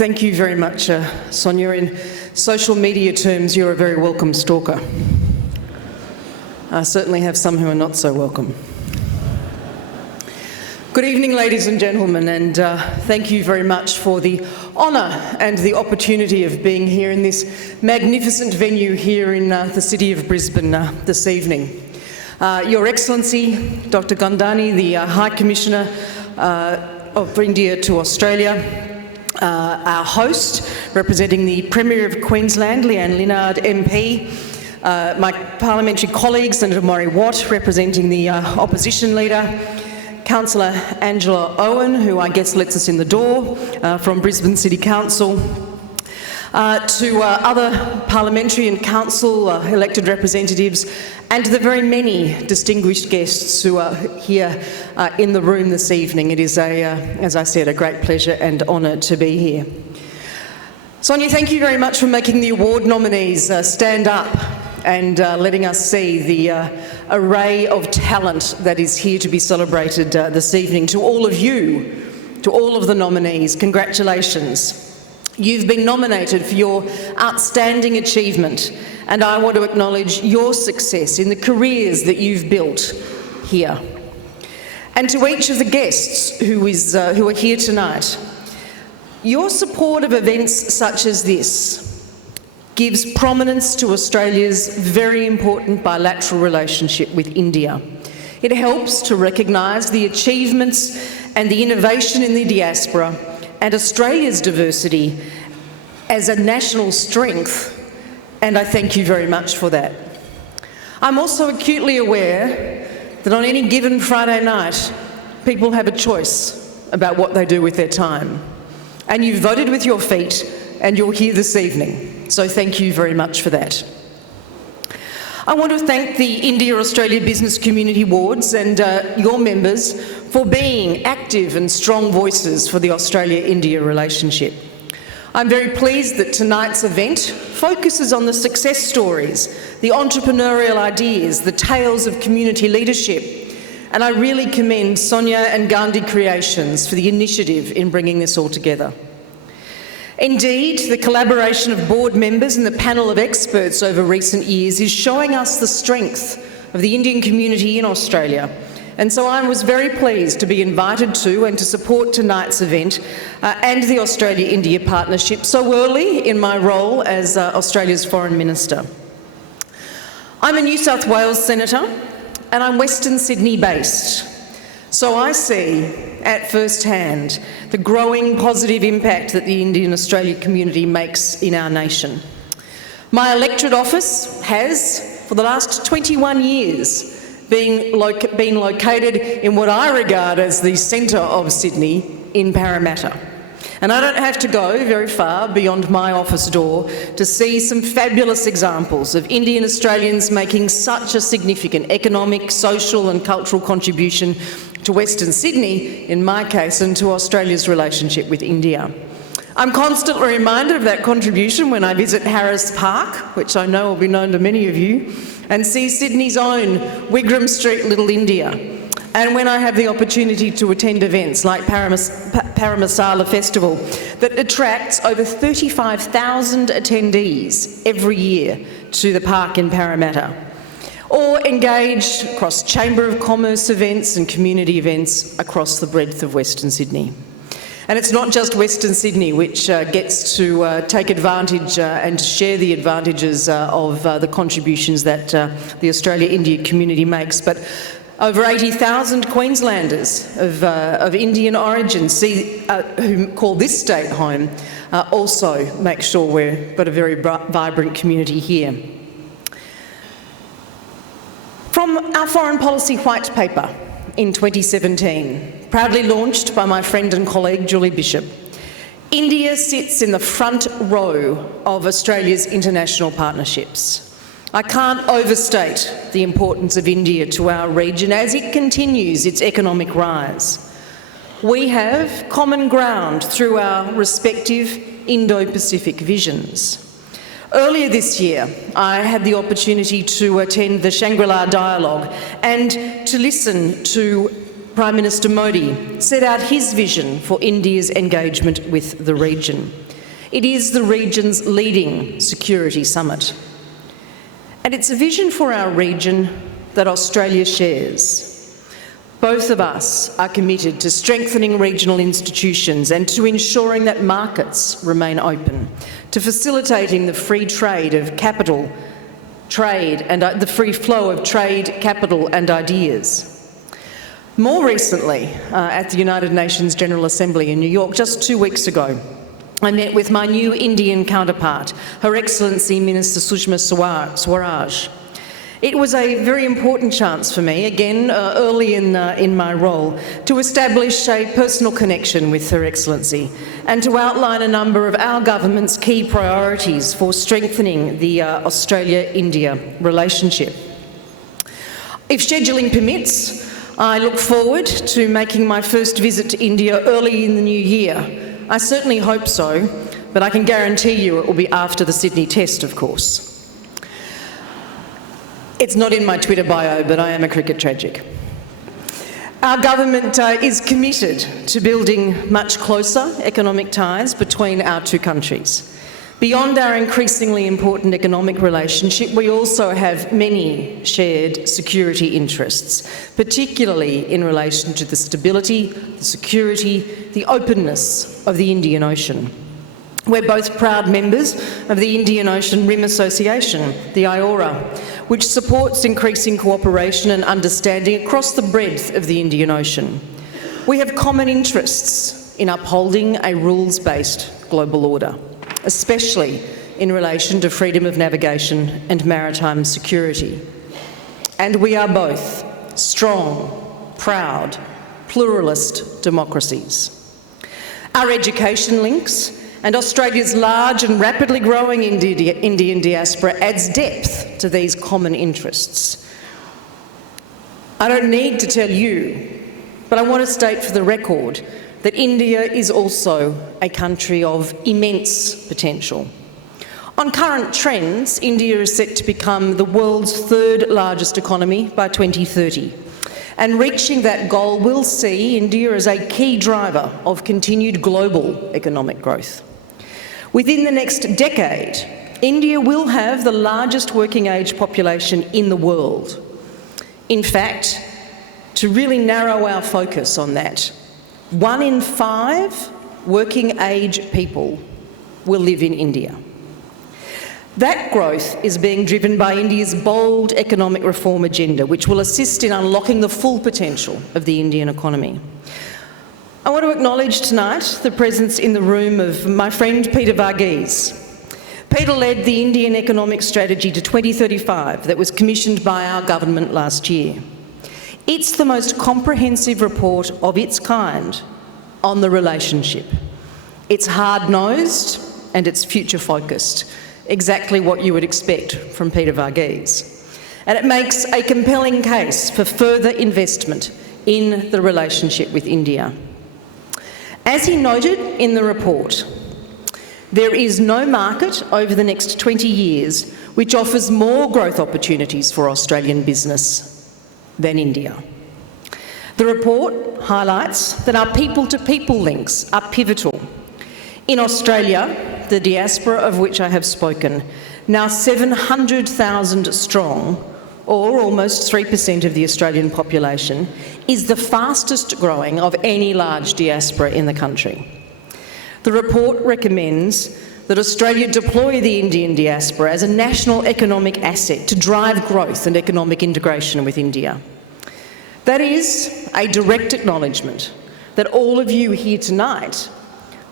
Thank you very much, Sonia. In social media terms, you're a very welcome stalker. I certainly have some who are not so welcome. Good evening, ladies and gentlemen, and thank you very much for the honour and the opportunity of being here in this magnificent venue here in the city of Brisbane this evening. Your Excellency, Dr. Gandani, the High Commissioner of India to Australia, our host, representing the Premier of Queensland, Leanne Linnard MP, my parliamentary colleague, Senator Murray Watt, representing the opposition leader, Councillor Angela Owen, who I guess lets us in the door, from Brisbane City Council, to other parliamentary and council elected representatives, and to the very many distinguished guests who are here in the room this evening. It is, as I said, a great pleasure and honour to be here. Sonia, thank you very much for making the award nominees stand up and letting us see the array of talent that is here to be celebrated this evening. To all of you, to all of the nominees, congratulations. You've been nominated for your outstanding achievement, and I want to acknowledge your success in the careers that you've built here. And to each of the guests who are here tonight, your support of events such as this gives prominence to Australia's very important bilateral relationship with India. It helps to recognise the achievements and the innovation in the diaspora and Australia's diversity as a national strength, and I thank you very much for that. I'm also acutely aware that on any given Friday night, people have a choice about what they do with their time. And you've voted with your feet, and you're here this evening, so thank you very much for that. I want to thank the India-Australia Business Community Wards and your members for being active and strong voices for the Australia-India relationship. I'm very pleased that tonight's event focuses on the success stories, the entrepreneurial ideas, the tales of community leadership, and I really commend Sonia and Gandhi Creations for the initiative in bringing this all together. Indeed, the collaboration of board members and the panel of experts over recent years is showing us the strength of the Indian community in Australia. And so I was very pleased to be invited to and to support tonight's event and the Australia-India partnership so early in my role as Australia's Foreign Minister. I'm a New South Wales Senator and I'm Western Sydney based. So I see at first hand the growing positive impact that the Indian-Australia community makes in our nation. My electorate office has, for the last 21 years, been located in what I regard as the centre of Sydney in Parramatta. And I don't have to go very far beyond my office door to see some fabulous examples of Indian Australians making such a significant economic, social and cultural contribution to Western Sydney, in my case, and to Australia's relationship with India. I'm constantly reminded of that contribution when I visit Harris Park, which I know will be known to many of you, and see Sydney's own Wigram Street Little India. And when I have the opportunity to attend events like Paramasala Festival that attracts over 35,000 attendees every year to the park in Parramatta, or engage across Chamber of Commerce events and community events across the breadth of Western Sydney. And it's not just Western Sydney which gets to take advantage and share the advantages of the contributions that the Australia-India community makes, but over 80,000 Queenslanders of Indian origin who call this state home also make sure we've got a very vibrant community here. From our foreign policy white paper in 2017, proudly launched by my friend and colleague Julie Bishop, India sits in the front row of Australia's international partnerships. I can't overstate the importance of India to our region as it continues its economic rise. We have common ground through our respective Indo-Pacific visions. Earlier this year, I had the opportunity to attend the Shangri-La Dialogue and to listen to Prime Minister Modi set out his vision for India's engagement with the region. It is the region's leading security summit. And it's a vision for our region that Australia shares. Both of us are committed to strengthening regional institutions and to ensuring that markets remain open, to facilitating the free trade of capital, trade and the free flow of trade, capital and ideas. More recently, at the United Nations General Assembly in New York, just 2 weeks ago, I met with my new Indian counterpart, Her Excellency Minister Sushma Swaraj. It was a very important chance for me, again, early in my role, to establish a personal connection with Her Excellency and to outline a number of our government's key priorities for strengthening the Australia-India relationship. If scheduling permits, I look forward to making my first visit to India early in the new year. I certainly hope so, but I can guarantee you it will be after the Sydney Test, of course. It's not in my Twitter bio, but I am a cricket tragic. Our government is committed to building much closer economic ties between our two countries. Beyond our increasingly important economic relationship, we also have many shared security interests, particularly in relation to the stability, the security, the openness of the Indian Ocean. We're both proud members of the Indian Ocean Rim Association, the IORA, which supports increasing cooperation and understanding across the breadth of the Indian Ocean. We have common interests in upholding a rules-based global order, especially in relation to freedom of navigation and maritime security. And we are both strong, proud, pluralist democracies. Our education links and Australia's large and rapidly growing Indian diaspora adds depth to these common interests. I don't need to tell you, but I want to state for the record that India is also a country of immense potential. On current trends, India is set to become the world's third largest economy by 2030. And reaching that goal will see India as a key driver of continued global economic growth. Within the next decade, India will have the largest working age population in the world. In fact, to really narrow our focus on that, 1 in 5 working age people will live in India. That growth is being driven by India's bold economic reform agenda, which will assist in unlocking the full potential of the Indian economy. I want to acknowledge tonight the presence in the room of my friend Peter Varghese. Peter led the Indian Economic Strategy to 2035 that was commissioned by our government last year. It's the most comprehensive report of its kind on the relationship. It's hard-nosed and it's future-focused, exactly what you would expect from Peter Varghese. And it makes a compelling case for further investment in the relationship with India. As he noted in the report, there is no market over the next 20 years which offers more growth opportunities for Australian business than India. The report highlights that our people-to-people links are pivotal. In Australia, the diaspora of which I have spoken, now 700,000 strong, or almost 3% of the Australian population, is the fastest growing of any large diaspora in the country. The report recommends that Australia deploy the Indian diaspora as a national economic asset to drive growth and economic integration with India. That is a direct acknowledgement that all of you here tonight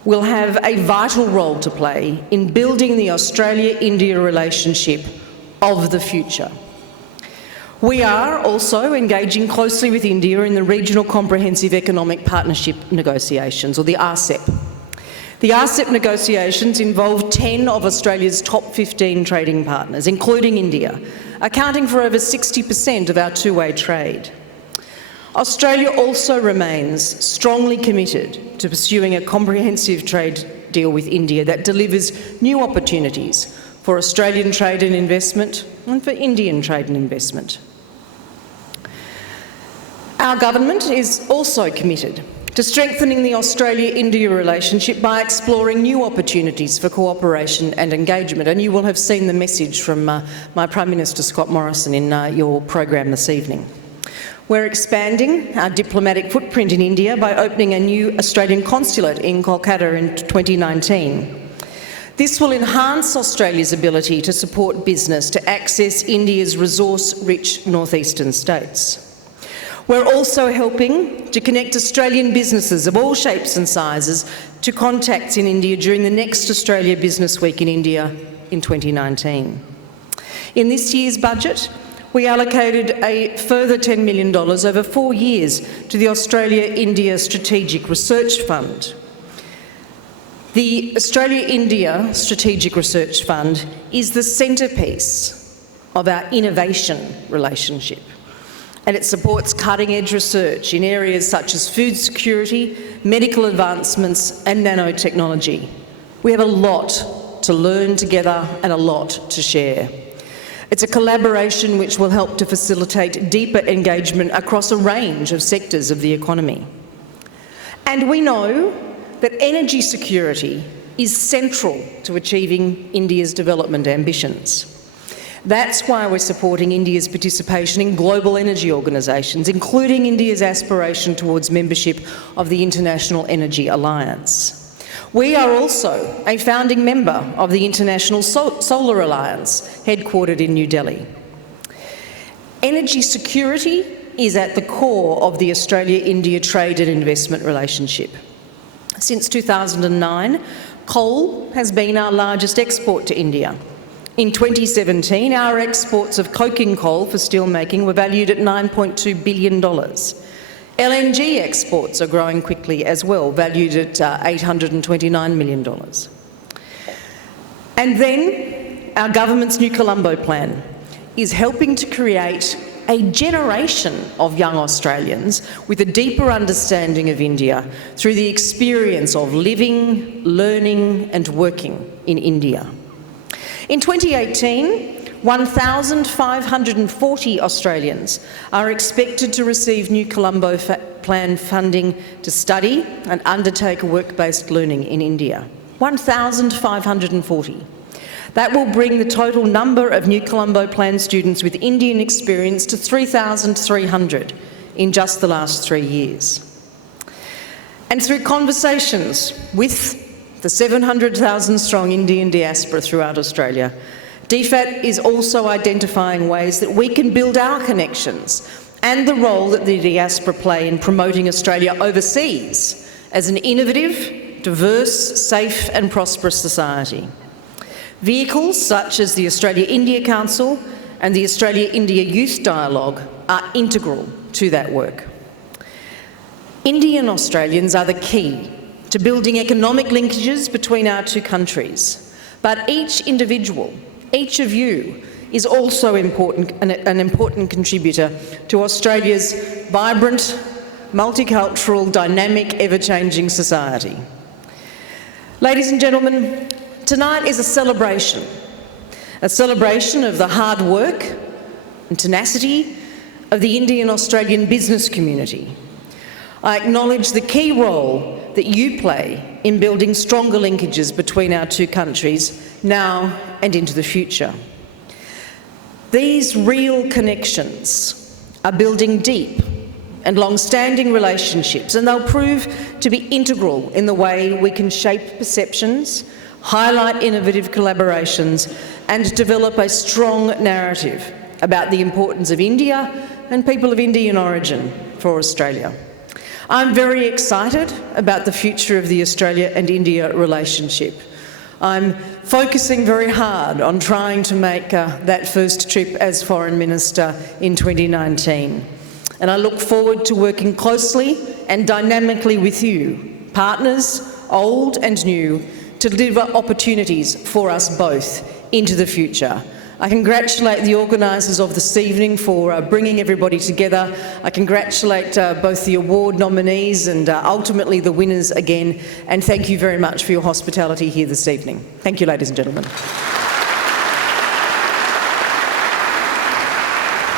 will have a vital role to play in building the Australia-India relationship of the future. We are also engaging closely with India in the Regional Comprehensive Economic Partnership negotiations, or the RCEP. The RCEP negotiations involve 10 of Australia's top 15 trading partners, including India, accounting for over 60% of our two-way trade. Australia also remains strongly committed to pursuing a comprehensive trade deal with India that delivers new opportunities for Australian trade and investment and for Indian trade and investment. Our government is also committed to strengthening the Australia-India relationship by exploring new opportunities for cooperation and engagement. And you will have seen the message from my Prime Minister Scott Morrison in your program this evening. We're expanding our diplomatic footprint in India by opening a new Australian consulate in Kolkata in 2019. This will enhance Australia's ability to support business to access India's resource-rich northeastern states. We're also helping to connect Australian businesses of all shapes and sizes to contacts in India during the next Australia Business Week in India in 2019. In this year's budget, we allocated a further $10 million over 4 years to the Australia-India Strategic Research Fund. The Australia-India Strategic Research Fund is the centrepiece of our innovation relationship, and it supports cutting-edge research in areas such as food security, medical advancements and nanotechnology. We have a lot to learn together and a lot to share. It's a collaboration which will help to facilitate deeper engagement across a range of sectors of the economy. And we know that energy security is central to achieving India's development ambitions. That's why we're supporting India's participation in global energy organisations, including India's aspiration towards membership of the International Energy Alliance. We are also a founding member of the International Solar Alliance, headquartered in New Delhi. Energy security is at the core of the Australia-India trade and investment relationship. Since 2009, coal has been our largest export to India. In 2017, our exports of coking coal for steelmaking were valued at $9.2 billion. LNG exports are growing quickly as well, valued at $829 million. And then our government's New Colombo plan is helping to create a generation of young Australians with a deeper understanding of India through the experience of living, learning and working in India. In 2018, 1,540 Australians are expected to receive New Colombo plan funding to study and undertake work-based learning in India. 1,540. That will bring the total number of New Colombo plan students with Indian experience to 3,300 in just the last 3 years. And through conversations with the 700,000 strong Indian diaspora throughout Australia, DFAT is also identifying ways that we can build our connections and the role that the diaspora play in promoting Australia overseas as an innovative, diverse, safe and prosperous society. Vehicles such as the Australia-India Council and the Australia-India Youth Dialogue are integral to that work. Indian Australians are the key to building economic linkages between our two countries, but each individual, each of you, is also an important contributor to Australia's vibrant, multicultural, dynamic, ever-changing society. Ladies and gentlemen, tonight is a celebration of the hard work and tenacity of the Indian Australian business community. I acknowledge the key role that you play in building stronger linkages between our two countries now and into the future. These real connections are building deep and long-standing relationships, and they'll prove to be integral in the way we can shape perceptions, highlight innovative collaborations, and develop a strong narrative about the importance of India and people of Indian origin for Australia. I'm very excited about the future of the Australia and India relationship. I'm focusing very hard on trying to make that first trip as Foreign Minister in 2019. And I look forward to working closely and dynamically with you, partners, old and new, to deliver opportunities for us both into the future. I congratulate the organisers of this evening for bringing everybody together. I congratulate both the award nominees and ultimately the winners again, and thank you very much for your hospitality here this evening. Thank you, ladies and gentlemen.